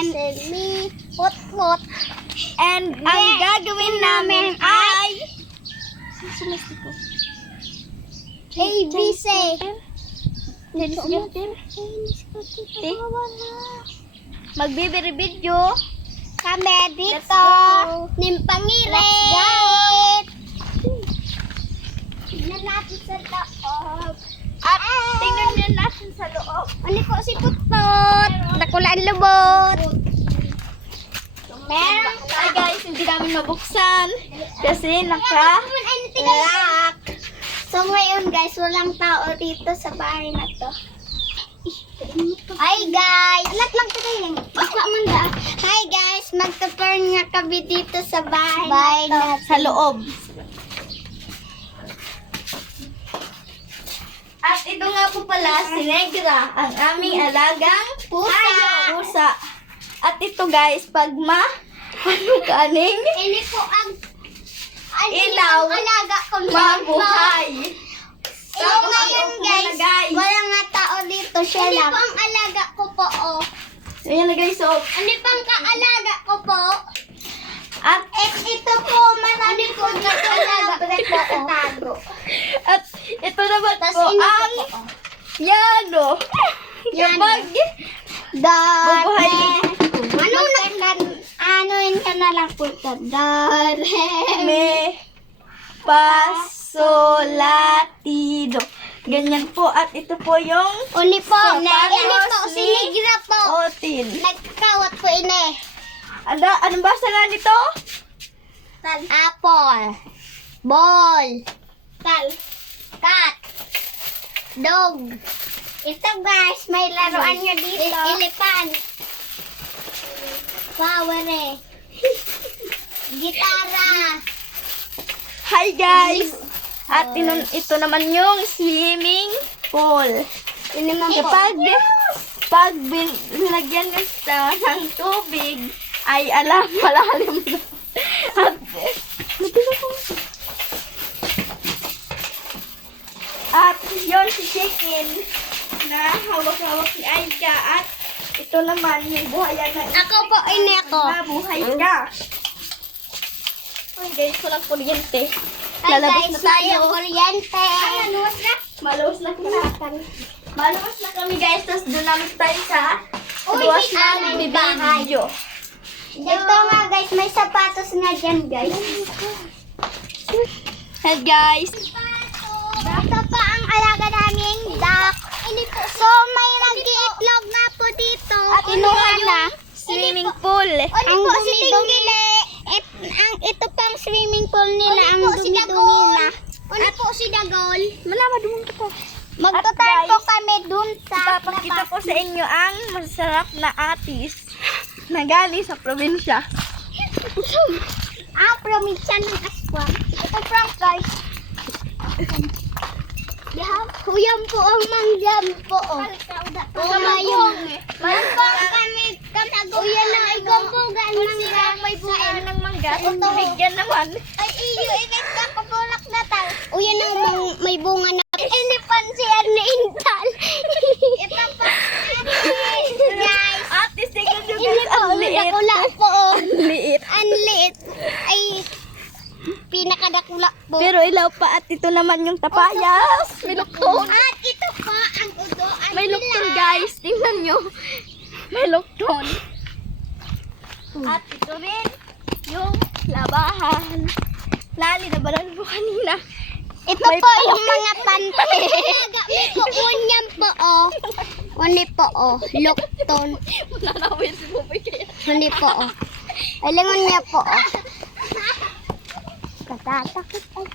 and me, put. And ang gagawin namin ay ABC. magbibiri video. Kami Let's dito. go. Nimpangirit. Tignan natin sa loob. At tingnan nyo natin sa loob. Ano po si Putput? Nakulaan lubot. Meron. Ay guys, hindi namin mabuksan kasi Lock. So ngayon guys, walang tao dito sa bahay na to. Hi guys! Alat lang ito kayo. Hi guys! Magta-turn nga kami dito sa bahay na to. sa loob. At ito nga po pala si Negra, ang aming alagang pusa. At ito guys, pag kaning Ini po ang ilaw, alaga ko mabuhay. So ngayon guys, walang nga tao dito. Siya lang. Ini po ang alaga ko po. Oh. Ayan na guys, so. Ano pang kaalaga ko po? At Ito po, marami po kaalaga ko. At ito naman Tapos po ini ang po. yano. Yung Yano. pag Dare. Bubuhay. Ano yun ka na lang po ito? Dare. Me pasolatido. Ganyan po. At ito po yung Uli po. Sapatos Ini po, ni sinigra po. Otin. Nagkawat po ini. Anong basa nga nito? Apple. Ball. Cat. Dog. Ito guys, may laruan nyo dito. Elephant. Flower eh. Gitara. Hi guys! At ito naman yung swimming pool. Ini naman po. Pag nilagyan ng tubig, ay malalim na. At yun si Chicken na hawak-hawak ni Aika. At ito naman yung buhayan na Ako po, ini ako. buhay ka. Ay guys, walang kuryente. Ay Lalabas guys, na tayo. may kuryente. Maluwas na kami. Maluwas na kami guys. Tapos doon namin tayo sa Uy, luwas may namin aming bahay. video. Ito nga guys, may sapatos nga dyan guys. Hey guys. Ito pa ang alaga naming duck. So may nag-iitlog nga po dito. At Kinuha na. Swimming pool. Ang po si Tinggili. Ito pang swimming pool nila. Ang dumi-dumi na. Ano po si Dagol? Malama doon ka po. Magtutar At po guys, kami dun sa Ipapakita ko sa inyo ang masarap na atis na galing sa probinsya. ang probinsya ng Aswan. Ito prank guys. Yan po ang mangyam po. Umayong. Manpang kami uyan na ikampugan mangga. May bunga ng mangga. Ito. Ito. Bigyan naman. Ay iyo, init ka kapulak na tal. Uyan na may bunga na. Inipan siya ni Intal. Ito pa. Guys. Atis, tingnan nyo Ini guys. po, Ang liit. dakula po. Ang liit. Ang liit. Ay, pinakadakula po. Pero ilaw pa at ito naman yung tapayas. May luktong. At ito po ang udo. May luktong guys. Tingnan nyo. May luktong. At ito rin yung labahan. Lali na ba mo kanina? Ito May po yung mga pante. May po unyam po oh. Uni po oh. Lukton. Nanawin si Bubay kaya. Uni po oh. Alingon niya po oh. Katatakot ay.